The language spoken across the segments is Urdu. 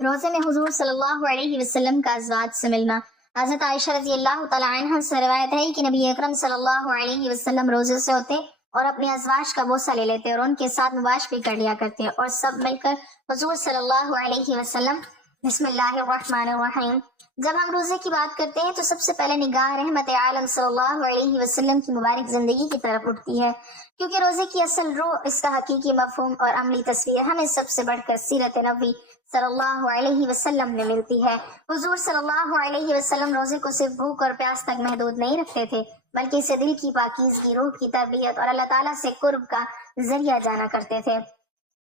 روزے میں حضور صلی اللہ علیہ وسلم کا ازواج سے ملنا۔ حضرت عائشہ رضی اللہ تعالی عنہ سے روایت ہے کہ نبی اکرم صلی اللہ علیہ وسلم روزے سے ہوتے اور اپنے ازواج کا بوسہ لے لیتے اور ان کے ساتھ مباش بھی کر لیا کرتے اور سب مل کر حضور صلی اللہ علیہ وسلم بسم اللہ الرحمن الرحیم۔ جب ہم روزے کی بات کرتے ہیں تو سب سے پہلے نگاہ رحمت عالم صلی اللہ علیہ وسلم کی مبارک زندگی کی طرف اٹھتی ہے، کیونکہ روزے کی اصل روح، اس کا حقیقی مفہوم اور عملی تصویر ہمیں سب سے بڑھ کر سیرت نبوی صلی اللہ علیہ وسلم میں ملتی ہے۔ حضور صلی اللہ علیہ وسلم روزے کو صرف بھوک اور پیاس تک محدود نہیں رکھتے تھے، بلکہ اسے دل کی پاکیزگی، روح کی تربیت اور اللہ تعالیٰ سے قرب کا ذریعہ جانا کرتے تھے۔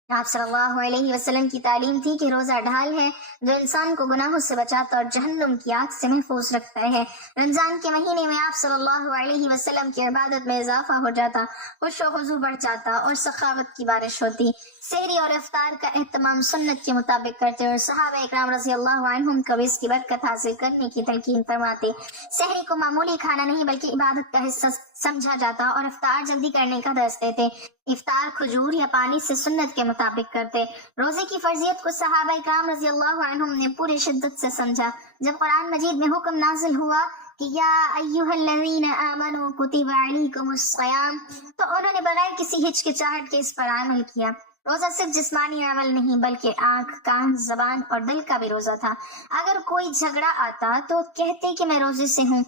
آپ صلی اللہ علیہ وسلم کی تعلیم تھی کہ روزہ ڈھال ہے جو انسان کو گناہوں سے بچاتا اور جہنم کی آگ سے محفوظ رکھتا ہے۔ رمضان کے مہینے میں آپ صلی اللہ علیہ وسلم کی عبادت میں اضافہ ہو جاتا، خوش و خضوع بڑھ جاتا اور سخاوت کی بارش ہوتی۔ سحری اور افطار کا اہتمام سنت کے مطابق کرتے اور صحابہ اکرام رضی اللہ عنہم کو اس کی برکت حاصل کرنے کی تلقین فرماتے۔ سحری کو معمولی کھانا نہیں بلکہ عبادت کا حصہ سمجھا جاتا اور افطار جلدی کرنے کا درس دیتے۔ افطار کھجور یا پانی سے سنت کے مطابق کرتے۔ روزے کی فرضیت کو صحابہ اکرام رضی اللہ عنہم نے پوری شدت سے سمجھا۔ جب قرآن مجید میں حکم نازل ہوا کہ یا ایھا الذین آمنوا کتب علیکم الصیام، تو انہوں نے بغیر کسی ہچکچاہٹ کے اس پر عمل کیا۔ روزہ صرف جسمانی عمل نہیں بلکہ آنکھ، کان، زبان اور دل کا بھی روزہ تھا۔ اگر کوئی جھگڑا آتا تو کہتے کہ میں روزے سے ہوں۔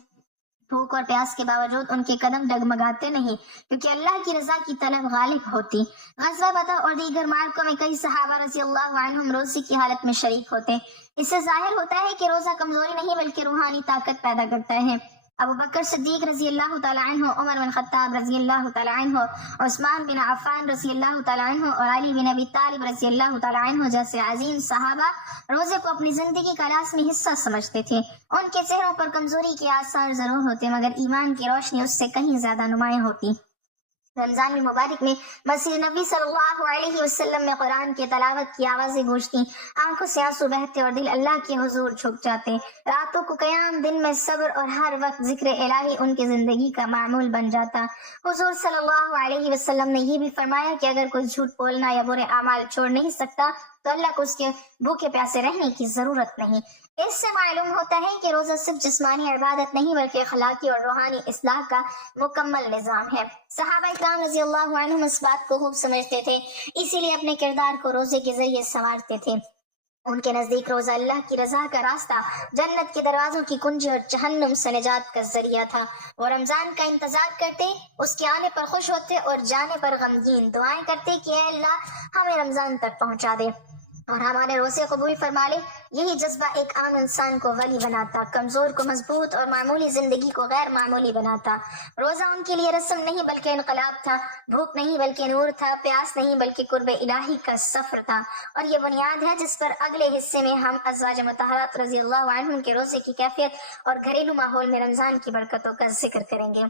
بھوک اور پیاس کے باوجود ان کے قدم ڈگمگاتے نہیں، کیونکہ اللہ کی رضا کی طلب غالب ہوتی۔ غزوہ بدر اور دیگر معرکوں میں کئی صحابہ رضی اللہ عنہم روزے کی حالت میں شریک ہوتے۔ اس سے ظاہر ہوتا ہے کہ روزہ کمزوری نہیں بلکہ روحانی طاقت پیدا کرتا ہے۔ ابو بکر صدیق رضی اللہ تعالی عنہ، عمر بن خطاب رضی اللہ تعالی عنہ، عثمان بن عفان رضی اللہ تعالی عنہ اور علی بن ابی طالب رضی اللہ تعالی عنہ جیسے عظیم صحابہ روزے کو اپنی زندگی کا لازمی حصہ سمجھتے تھے۔ ان کے چہروں پر کمزوری کے آثار ضرور ہوتے مگر ایمان کی روشنی اس سے کہیں زیادہ نمایاں ہوتی۔ رمضان مبارک میں مسجد نبی صلی اللہ علیہ وسلم میں قرآن کی تلاوت کی آوازیں گونجتی، آنکھوں سے آنسو بہتے اور دل اللہ کے حضور جھک جاتے۔ راتوں کو قیام، دن میں صبر اور ہر وقت ذکر الہی ان کی زندگی کا معمول بن جاتا۔ حضور صلی اللہ علیہ وسلم نے یہ بھی فرمایا کہ اگر کوئی جھوٹ بولنا یا برے اعمال چھوڑ نہیں سکتا تو اللہ کو اس کے بھوکے پیاسے رہنے کی ضرورت نہیں۔ اس سے معلوم ہوتا ہے کہ روزہ صرف جسمانی عبادت نہیں بلکہ اخلاقی اور روحانی اصلاح کا مکمل نظام ہے۔ صحابہ اکرام رضی اللہ عنہم اس بات کو خوب سمجھتے تھے، اسی لیے اپنے کردار کو روزے کے ذریعے سنوارتے تھے۔ ان کے نزدیک روزہ اللہ کی رضا کا راستہ، جنت کے دروازوں کی کنجی اور جہنم سے نجات کا ذریعہ تھا۔ وہ رمضان کا انتظار کرتے، اس کے آنے پر خوش ہوتے اور جانے پر غمگین، دعائیں کرتے کہ اے اللہ ہمیں رمضان تک پہنچا دے اور ہمارے روزے قبول فرما لے۔ یہی جذبہ ایک عام انسان کو ولی بناتا، کمزور کو مضبوط اور معمولی زندگی کو غیر معمولی بناتا۔ روزہ ان کے لیے رسم نہیں بلکہ انقلاب تھا، بھوک نہیں بلکہ نور تھا، پیاس نہیں بلکہ قرب الہی کا سفر تھا۔ اور یہ بنیاد ہے جس پر اگلے حصے میں ہم ازواج مطہرات رضی اللہ عنہم کے روزے کی کیفیت اور گھریلو ماحول میں رمضان کی برکتوں کا ذکر کریں گے۔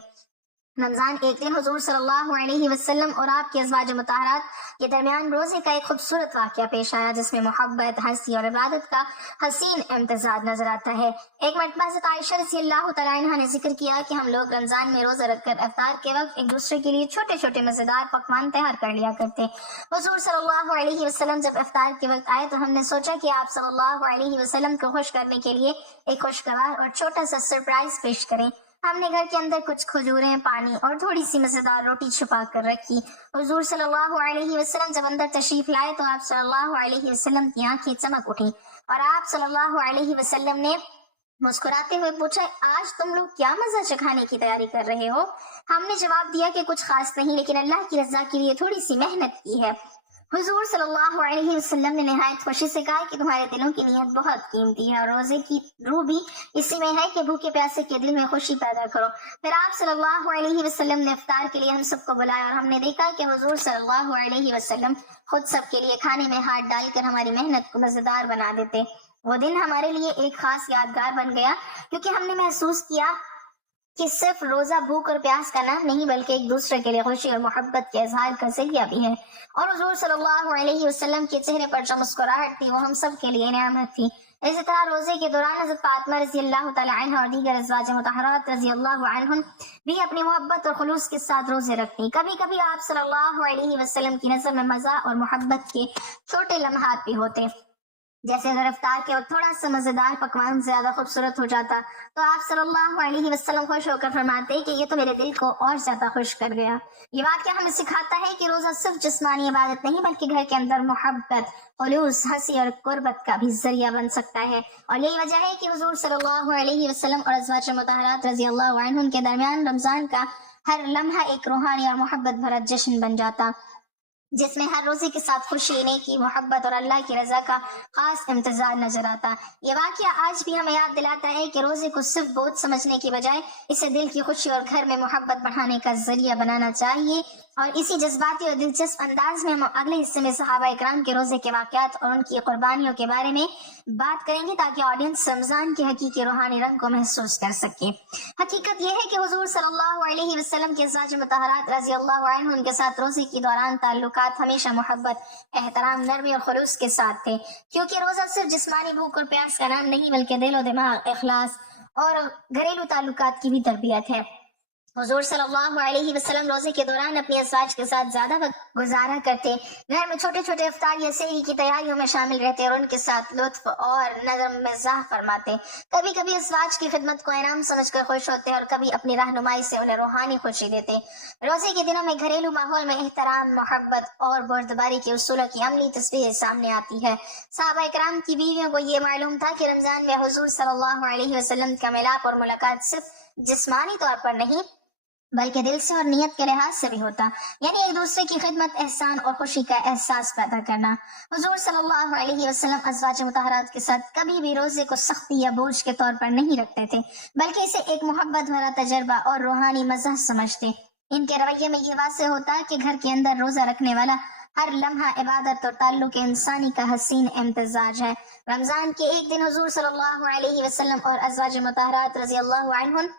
رمضان ایک دن حضور صلی اللہ علیہ وسلم اور آپ کے ازواج مطہرات کے درمیان روزے کا ایک خوبصورت واقعہ پیش آیا جس میں محبت، ہنسی اور عبادت کا حسین امتزاج نظر آتا ہے۔ ایک مرتبہ حضرت عائشہ رضی اللہ تعالیٰ عنہ نے ذکر کیا کہ ہم لوگ رمضان میں روزہ رکھ کر افطار کے وقت ایک دوسرے کے لیے چھوٹے چھوٹے مزیدار پکوان تیار کر لیا کرتے۔ حضور صلی اللہ علیہ وسلم جب افطار کے وقت آئے تو ہم نے سوچا کہ آپ صلی اللہ علیہ وسلم کو خوش کرنے کے لیے ایک خوشگوار اور چھوٹا سا سرپرائز پیش کریں۔ ہم نے گھر کے اندر کچھ کھجوریں، پانی اور تھوڑی سی مزیدار روٹی چھپا کر رکھی۔ حضور صلی اللہ علیہ وسلم جب اندر تشریف لائے تو آپ صلی اللہ علیہ وسلم کی آنکھیں چمک اٹھی اور آپ صلی اللہ علیہ وسلم نے مسکراتے ہوئے پوچھا، آج تم لوگ کیا مزہ چکھانے کی تیاری کر رہے ہو؟ ہم نے جواب دیا کہ کچھ خاص نہیں لیکن اللہ کی رضا کے لیے تھوڑی سی محنت کی ہے۔ حضور صلی اللہ علیہ وسلم نے نہایت خوشی سے کہا کہ تمہارے دلوں کی نیت بہت قیمتی ہے اور روزے کی روح بھی اسی میں ہے کہ بھوکے پیاسے کے دل میں خوشی پیدا کرو۔ پھر آپ صلی اللہ علیہ وسلم نے افطار کے لیے ہم سب کو بلایا اور ہم نے دیکھا کہ حضور صلی اللہ علیہ وسلم خود سب کے لیے کھانے میں ہاتھ ڈال کر ہماری محنت کو مزیدار بنا دیتے۔ وہ دن ہمارے لیے ایک خاص یادگار بن گیا کیونکہ ہم نے محسوس کیا کہ صرف روزہ بھوک اور پیاس کا نام نہیں بلکہ ایک دوسرے کے لیے خوشی اور محبت کے اظہار کا ذریعہ بھی ہے۔ اور حضور صلی اللہ علیہ وسلم کے چہرے پر جو مسکراہٹ تھی وہ ہم سب کے لیے نعمت تھی۔ اسی طرح روزے کے دوران حضرت فاطمہ رضی اللہ تعالی عنہ اور دیگر ازواج مطہرات رضی اللہ عنہم بھی اپنی محبت اور خلوص کے ساتھ روزے رکھتی۔ کبھی کبھی آپ صلی اللہ علیہ وسلم کی نظر میں مزہ اور محبت کے چھوٹے لمحات بھی ہوتے جیسے اگر افطار کے وقت تھوڑا سا مزیدار پکوان زیادہ خوبصورت ہو جاتا تو آپ صلی اللہ علیہ وسلم خوش ہو کر فرماتے کہ یہ تو میرے دل کو اور زیادہ خوش کر گیا۔ یہ واقعہ ہمیں سکھاتا ہے کہ روزہ صرف جسمانی عبادت نہیں بلکہ گھر کے اندر محبت، خلوص، ہنسی اور قربت کا بھی ذریعہ بن سکتا ہے، اور یہی وجہ ہے کہ حضور صلی اللہ علیہ وسلم اور ازواج مطہرات رضی اللہ عنہم کے درمیان رمضان کا ہر لمحہ ایک روحانی اور محبت بھرا جشن بن جاتا، جس میں ہر روزے کے ساتھ خوشی، نیکی، محبت اور اللہ کی رضا کا خاص انتظار نظر آتا۔ یہ واقعہ آج بھی ہمیں یاد دلاتا ہے کہ روزے کو صرف بوجھ سمجھنے کی بجائے اسے دل کی خوشی اور گھر میں محبت بڑھانے کا ذریعہ بنانا چاہیے، اور اسی جذباتی اور دلچسپ انداز میں ہم اگلے حصے میں صحابہ اکرام کے روزے کے واقعات اور ان کی قربانیوں کے بارے میں بات کریں گے تاکہ آڈینس رمضان کے حقیقی روحانی رنگ کو محسوس کر سکے۔ حقیقت یہ ہے کہ حضور صلی اللہ علیہ وسلم کے ازواج مطہرات رضی اللہ عنہم کے ساتھ روزے کے دوران تعلقات ہمیشہ محبت، احترام، نرمی اور خلوص کے ساتھ تھے، کیونکہ روزہ صرف جسمانی بھوک اور پیاس کا نام نہیں بلکہ دل و دماغ، اخلاص اور گھریلو تعلقات کی بھی تربیت ہے۔ حضور صلی اللہ علیہ وسلم روزے کے دوران اپنی ازواج کے ساتھ زیادہ وقت گزارا کرتے، گھر میں چھوٹے چھوٹے افطار یا سحری کی تیاریوں میں شامل رہتے اور ان کے ساتھ لطف اور نرم مزاح فرماتے۔ کبھی کبھی ازواج کی خدمت کو انعام سمجھ کر خوش ہوتے اور کبھی اپنی رہنمائی سے انہیں روحانی خوشی دیتے۔ روزے کے دنوں میں گھریلو ماحول میں احترام، محبت اور بردباری کے اصولوں کی عملی تصویر سامنے آتی ہے۔ صحابہ اکرام کی بیویوں کو یہ معلوم تھا کہ رمضان میں حضور صلی اللہ علیہ وسلم کا ملاپ اور ملاقات صرف جسمانی طور پر نہیں بلکہ دل سے اور نیت کے لحاظ سے بھی ہوتا، یعنی ایک دوسرے کی خدمت، احسان اور خوشی کا احساس پیدا کرنا۔ حضور صلی اللہ علیہ وسلم ازواج مطہرات کے ساتھ کبھی بھی روزے کو سختی یا بوجھ کے طور پر نہیں رکھتے تھے بلکہ اسے ایک محبت بھرا تجربہ اور روحانی مزہ سمجھتے۔ ان کے رویے میں یہ واضح ہوتا کہ گھر کے اندر روزہ رکھنے والا ہر لمحہ عبادت اور تعلق انسانی کا حسین امتزاج ہے۔ رمضان کے ایک دن حضور صلی اللہ علیہ وسلم اور ازواج مطہرات رضی اللہ عنہن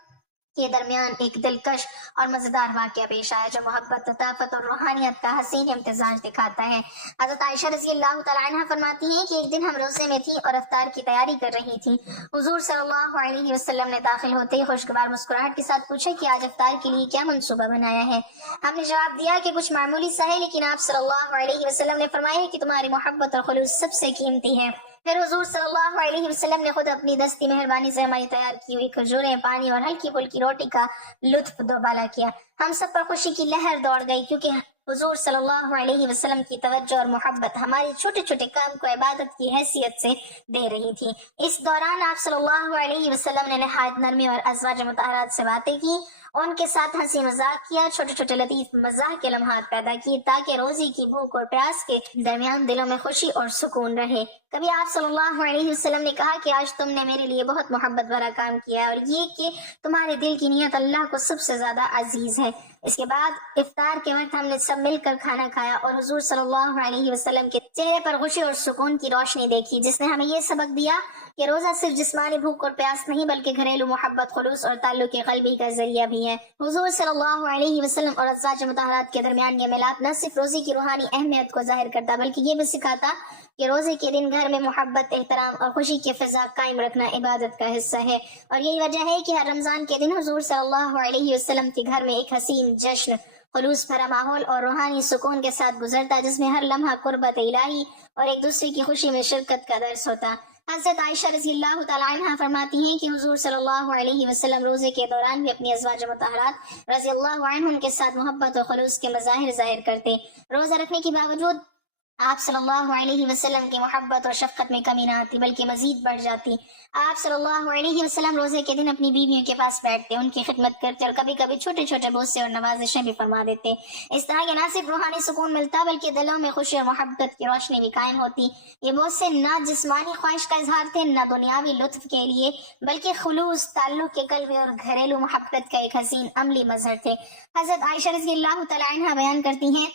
کے درمیان ایک دلکش اور مزیدار واقعہ پیش آیا جو محبت، لطافت اور روحانیت کا حسین امتزاج دکھاتا ہے۔ حضرت عائشہ رضی اللہ تعالیٰ عنہ فرماتی ہیں کہ ایک دن ہم روزے میں تھیں اور افطار کی تیاری کر رہی تھیں۔ حضور صلی اللہ علیہ وسلم نے داخل ہوتے ہی خوشگوار مسکراہٹ کے ساتھ پوچھا کہ آج افطار کے لیے کیا منصوبہ بنایا ہے؟ ہم نے جواب دیا کہ کچھ معمولی سا ہے، لیکن آپ صلی اللہ علیہ وسلم نے فرمایا ہے کہ تمہاری محبت اور خلوص سب سے قیمتی ہے۔ پھر حضور صلی اللہ علیہ وسلم نے خود اپنی دستی مہربانی سے ہماری تیار کی ہوئی کھجوریں، پانی اور ہلکی پھلکی روٹی کا لطف دوبالا کیا۔ ہم سب پر خوشی کی لہر دوڑ گئی کیونکہ حضور صلی اللہ علیہ وسلم کی توجہ اور محبت ہماری چھوٹے چھوٹے کام کو عبادت کی حیثیت سے دے رہی تھی۔ اس دوران آپ صلی اللہ علیہ وسلم نے نہایت نرمی اور ازواج مطہرات سے باتیں کی، ان کے ساتھ ہنسی مذاق کیا، چھوٹے چھوٹے لطیف مزاح کے لمحات پیدا کیے تاکہ روزے کی بھوک اور پیاس کے درمیان دلوں میں خوشی اور سکون رہے۔ کبھی آپ صلی اللہ علیہ وسلم نے کہا کہ آج تم نے میرے لیے بہت محبت بھرا کام کیا ہے، اور یہ کہ تمہارے دل کی نیت اللہ کو سب سے زیادہ عزیز ہے۔ اس کے بعد افطار کے وقت ہم نے سب مل کر کھانا کھایا اور حضور صلی اللہ علیہ وسلم کے چہرے پر خوشی اور سکون کی روشنی دیکھی، جس نے ہمیں یہ سبق دیا کہ روزہ صرف جسمانی بھوک اور پیاس نہیں بلکہ گھریلو محبت، خلوص اور تعلق قلبی کا ذریعہ بھی ہے۔ حضور صلی اللہ علیہ وسلم اور ازواج مطہرات کے درمیان یہ ملاپ نہ صرف روزے کی روحانی اہمیت کو ظاہر کرتا بلکہ یہ بھی سکھاتا کہ روزے کے دن گھر میں محبت، احترام اور خوشی کی فضا قائم رکھنا عبادت کا حصہ ہے، اور یہی وجہ ہے کہ ہر رمضان کے دن حضور صلی اللہ علیہ وسلم کے گھر میں ایک حسین جشن، خلوص بھرا ماحول اور روحانی سکون کے ساتھ گزرتا، جس میں ہر لمحہ قربت الہی اور ایک دوسرے کی خوشی میں شرکت کا درس ہوتا۔ حضرت عائشہ رضی اللہ تعالیٰ عنہ فرماتی ہیں کہ حضور صلی اللہ علیہ وسلم روزے کے دوران بھی اپنی ازواج مطہرات رضی اللہ عنہن کے ساتھ محبت اور خلوص کے مظاہر ظاہر کرتے۔ روزہ رکھنے کے باوجود آپ صلی اللہ علیہ وسلم کی محبت اور شفقت میں کمی نہ آتی بلکہ مزید بڑھ جاتی۔ آپ صلی اللہ علیہ وسلم روزے کے دن اپنی بیویوں کے پاس بیٹھتے، ان کی خدمت کرتے اور کبھی کبھی چھوٹے چھوٹے بوسے اور نوازشیں بھی فرما دیتے۔ اس طرح کے نہ صرف روحانی سکون ملتا بلکہ دلوں میں خوشی اور محبت کی روشنی بھی قائم ہوتی۔ یہ بوسے نہ جسمانی خواہش کا اظہار تھے، نہ دنیاوی لطف کے لیے، بلکہ خلوص، تعلق کے قلبی اور گھریلو محبت کا ایک حسین عملی مظہر تھے۔ حضرت عائشہ رضی اللہ تعالیٰ عنہ بیان کرتی ہیں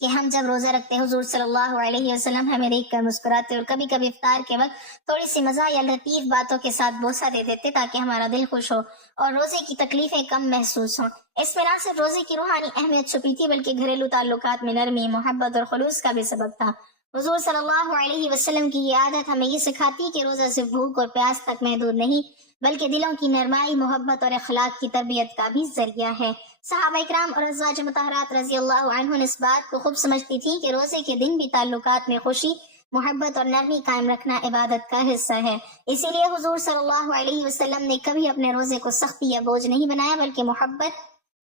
کہ ہم جب روزہ رکھتے حضور صلی اللہ علیہ وسلم ہمیں دیکھ کر مسکراتے اور کبھی کبھی افطار کے وقت تھوڑی سی مزہ یا لطیف باتوں کے ساتھ بوسہ دے دیتے تاکہ ہمارا دل خوش ہو اور روزے کی تکلیفیں کم محسوس ہوں۔ اس میں نہ صرف روزے کی روحانی اہمیت چھپی تھی بلکہ گھریلو تعلقات میں نرمی، محبت اور خلوص کا بھی سبب تھا۔ حضور صلی اللہ علیہ وسلم کی یہ عادت ہمیں یہ سکھاتی کہ روزہ صرف بھوک اور پیاس تک محدود نہیں بلکہ دلوں کی نرمائی، محبت اور اخلاق کی تربیت کا بھی ذریعہ ہے۔ صحابہ اکرام اور ازواج مطہرات رضی اللہ عنہن اس بات کو خوب سمجھتی تھی کہ روزے کے دن بھی تعلقات میں خوشی، محبت اور نرمی قائم رکھنا عبادت کا حصہ ہے۔ اسی لیے حضور صلی اللہ علیہ وسلم نے کبھی اپنے روزے کو سختی یا بوجھ نہیں بنایا، بلکہ محبت،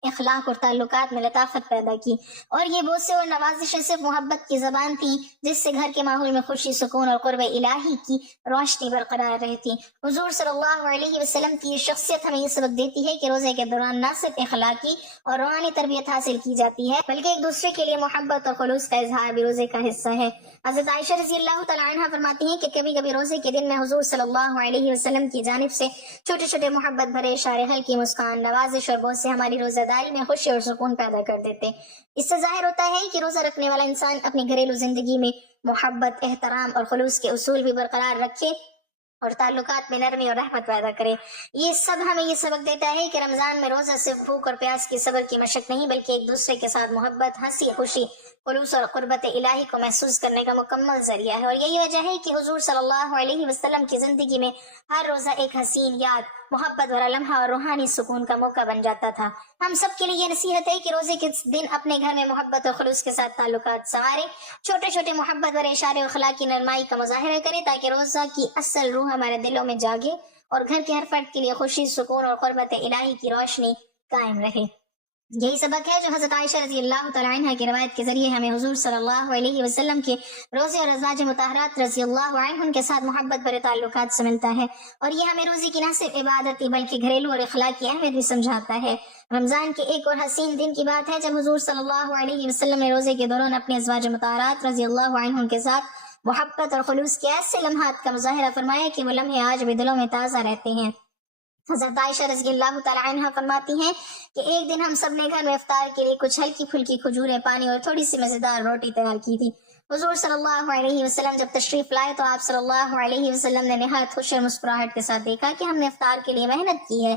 اخلاق اور تعلقات میں لطافت پیدا کی۔ اور یہ بوسے اور نوازشیں صرف محبت کی زبان تھی جس سے گھر کے ماحول میں خوشی، سکون اور قرب الہی کی روشنی برقرار رہتی۔ حضور صلی اللہ علیہ وسلم کی یہ شخصیت ہمیں یہ سبق دیتی ہے کہ روزے کے دوران نہ صرف اخلاقی اور روحانی تربیت حاصل کی جاتی ہے، بلکہ ایک دوسرے کے لیے محبت اور خلوص کا اظہار بھی روزے کا حصہ ہے۔ حضرت عائشہ رضی اللہ تعالیٰ عنہ فرماتی ہیں کہ کبھی کبھی روزے کے دن میں حضور صلی اللہ علیہ وسلم کی جانب سے چھوٹے چھوٹے محبت بھرے اشارے، ہلکی مسکان، نوازش اور بوسے ہماری روزہ داری میں خوشی اور سکون پیدا کر دیتے۔ اس سے ظاہر ہوتا ہے کہ روزہ رکھنے والا انسان اپنی گھریلو زندگی میں محبت، احترام اور خلوص کے اصول بھی برقرار رکھے اور تعلقات میں نرمی اور رحمت پیدا کرے۔ یہ سب ہمیں یہ سبق دیتا ہے کہ رمضان میں روزہ صرف بھوک اور پیاس کی صبر کی مشق نہیں، بلکہ ایک دوسرے کے ساتھ محبت، ہنسی، خوشی، خلوص اور قربت الہی کو محسوس کرنے کا مکمل ذریعہ ہے۔ اور یہی وجہ ہے کہ حضور صلی اللہ علیہ وسلم کی زندگی میں ہر روزہ ایک حسین یاد، محبت بھرا لمحہ اور روحانی سکون کا موقع بن جاتا تھا۔ ہم سب کے لیے یہ نصیحت ہے کہ روزے کے دن اپنے گھر میں محبت اور خلوص کے ساتھ تعلقات سنواریں، چھوٹے چھوٹے محبت بھرے اشارے اور اخلاقی نرمائی کا مظاہرہ کریں، تاکہ روزہ کی اصل روح ہمارے دلوں میں جاگے اور گھر کے ہر فرد کے لیے خوشی، سکون اور قربت الہی کی روشنی قائم رہے۔ یہی سبق ہے جو حضرت عائشہ رضی اللہ تعالیٰ عنہ کی روایت کے ذریعے ہمیں حضور صلی اللہ علیہ وسلم کے روزے اور ازواج مطہرات رضی اللہ عنہن کے ساتھ محبت بھرے تعلقات سے ملتا ہے۔ اور یہ ہمیں روزے کی نہ صرف عبادتی بلکہ گھریلو اور اخلاقی اہمیت بھی سمجھاتا ہے۔ رمضان کے ایک اور حسین دن کی بات ہے جب حضور صلی اللہ علیہ وسلم نے روزے کے دوران اپنے ازواج مطہرات رضی اللہ عنہن کے ساتھ محبت اور خلوص کے ایسے لمحات کا مظاہرہ فرمایا کہ وہ لمحے آج بھی دلوں میں تازہ رہتے ہیں۔ حضرت عائشہ رضی اللہ تعالیٰ عنہ فرماتی ہیں کہ ایک دن ہم سب نے گھر میں افطار کے لیے کچھ ہلکی پھلکی کھجوریں، پانی اور تھوڑی سی مزیدار روٹی تیار کی تھی۔ حضور صلی اللہ علیہ وسلم جب تشریف لائے تو آپ صلی اللہ علیہ وسلم نے نہایت خوش اور مسکراہٹ کے ساتھ دیکھا کہ ہم نے افطار کے لیے محنت کی ہے۔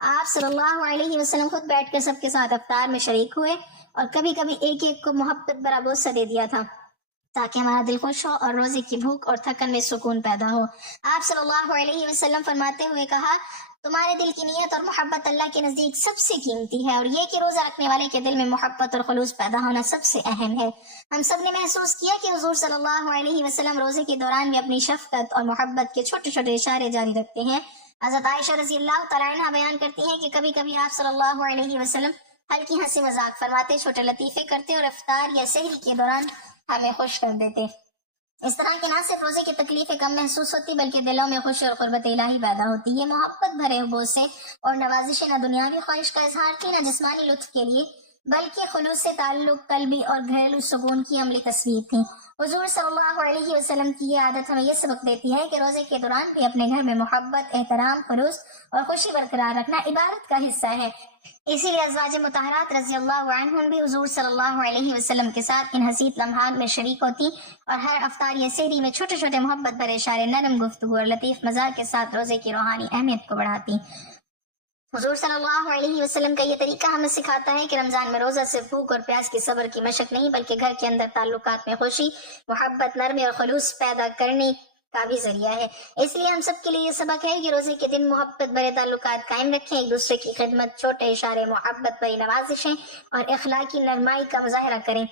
آپ صلی اللہ علیہ وسلم خود بیٹھ کر سب کے ساتھ افطار میں شریک ہوئے اور کبھی کبھی ایک ایک کو محبت بھرا بوسہ دے دیا تھا تاکہ ہمارا دل خوش ہو اور روزے کی بھوک اور تھکن میں سکون پیدا ہو۔ آپ صلی اللہ علیہ وسلم فرماتے ہوئے کہا، تمہارے دل کی نیت اور محبت اللہ کے نزدیک سب سے قیمتی ہے، اور یہ کہ روزہ رکھنے والے کے دل میں محبت اور خلوص پیدا ہونا سب سے اہم ہے۔ ہم سب نے محسوس کیا کہ حضور صلی اللہ علیہ وسلم روزے کے دوران بھی اپنی شفقت اور محبت کے چھوٹے چھوٹے اشارے جاری رکھتے ہیں۔ حضرت عائشہ رضی اللہ تعالیٰ عنہ بیان کرتی ہیں کہ کبھی کبھی آپ صلی اللہ علیہ وسلم ہلکی ہنسی مذاق فرماتے، چھوٹے لطیفے کرتے اور افطار یا سحری کے دوران ہمیں خوش کر دیتے۔ اس طرح کے نہ صرف روزے کی تکلیفیں کم محسوس ہوتی بلکہ دلوں میں خوشی اور قربت الہی پیدا ہوتی۔ یہ محبت بھرے بوسے اور نوازشیں نہ دنیاوی خواہش کا اظہار تھی نہ جسمانی لطف کے لیے، بلکہ خلوص سے تعلق، قلبی اور گھریلو سکون کی عملی تصویر تھی۔ حضور صلی اللہ علیہ وسلم کی یہ عادت ہمیں یہ سبق دیتی ہے کہ روزے کے دوران بھی اپنے گھر میں محبت، احترام، خلوص اور خوشی برقرار رکھنا عبادت کا حصہ ہے۔ اسی لیے ازواج مطہرات رضی اللہ عنہن بھی حضور صلی اللہ علیہ وسلم کے ساتھ ان حسین لمحات میں شریک ہوتی اور ہر افطار یا سحری میں چھوٹے چھوٹے محبت بھرے اشارے، نرم گفتگو اور لطیف مزاح کے ساتھ روزے کی روحانی اہمیت کو بڑھاتی۔ حضور صلی اللہ علیہ وسلم کا یہ طریقہ ہمیں سکھاتا ہے کہ رمضان میں روزہ صرف بھوک اور پیاس کی صبر کی مشق نہیں، بلکہ گھر کے اندر تعلقات میں خوشی، محبت، نرمی اور خلوص پیدا کرنے کا بھی ذریعہ ہے۔ اس لیے ہم سب کے لیے یہ سبق ہے کہ روزے کے دن محبت بھرے تعلقات قائم رکھیں، ایک دوسرے کی خدمت، چھوٹے اشارے، محبت بھری نوازشیں اور اخلاقی نرمائی کا مظاہرہ کریں،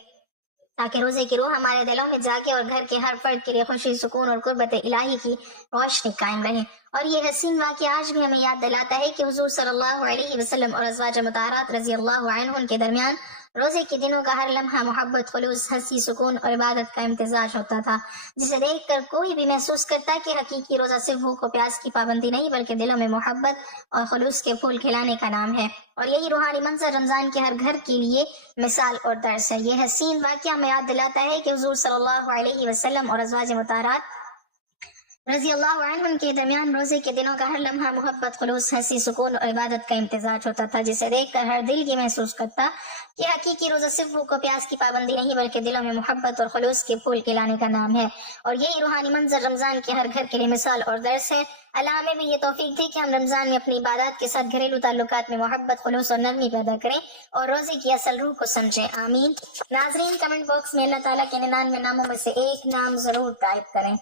تاکہ روزے کی روح ہمارے دلوں میں جاگے اور گھر کے ہر فرد کے لیے خوشی، سکون اور قربت الہی کی روشنی قائم رہے۔ اور یہ حسین واقعہ آج بھی ہمیں یاد دلاتا ہے کہ حضور صلی اللہ علیہ وسلم اور ازواج مطہرات رضی اللہ عنہن کے درمیان روزے کے دنوں کا ہر لمحہ محبت، خلوص، ہنسی، سکون اور عبادت کا امتزاج ہوتا تھا، جسے دیکھ کر کوئی بھی محسوس کرتا کہ حقیقی روزہ صرف بھوک و پیاس کی پابندی نہیں، بلکہ دلوں میں محبت اور خلوص کے پھول کھلانے کا نام ہے۔ اور یہی روحانی منظر رمضان کے ہر گھر کے لیے مثال اور درس ہے۔ یہ حسین واقعہ ہمیں یاد دلاتا ہے کہ حضور صلی اللہ علیہ وسلم اور ازواج مطہرات رضی اللہ عنہن کے درمیان روزے کے دنوں کا ہر لمحہ محبت، خلوص، ہنسی، سکون اور عبادت کا امتزاج ہوتا تھا، جسے دیکھ کر ہر دل یہ محسوس کرتا کہ حقیقی روزہ صرف بھوک و پیاس کی پابندی نہیں، بلکہ دلوں میں محبت اور خلوص کے پھول کھلانے کا نام ہے۔ اور یہی روحانی منظر رمضان کے ہر گھر کے لیے مثال اور درس ہے۔ اللہ ہمیں بھی یہ توفیق دے کہ ہم رمضان میں اپنی عبادات کے ساتھ گھریلو تعلقات میں محبت، خلوص اور نرمی پیدا کریں اور روزے کی اصل روح کو سمجھیں۔ آمین۔ ناظرین، کمنٹ باکس میں اللہ تعالیٰ کے 99 ناموں میں سے ایک نام ضرور ٹائپ کریں۔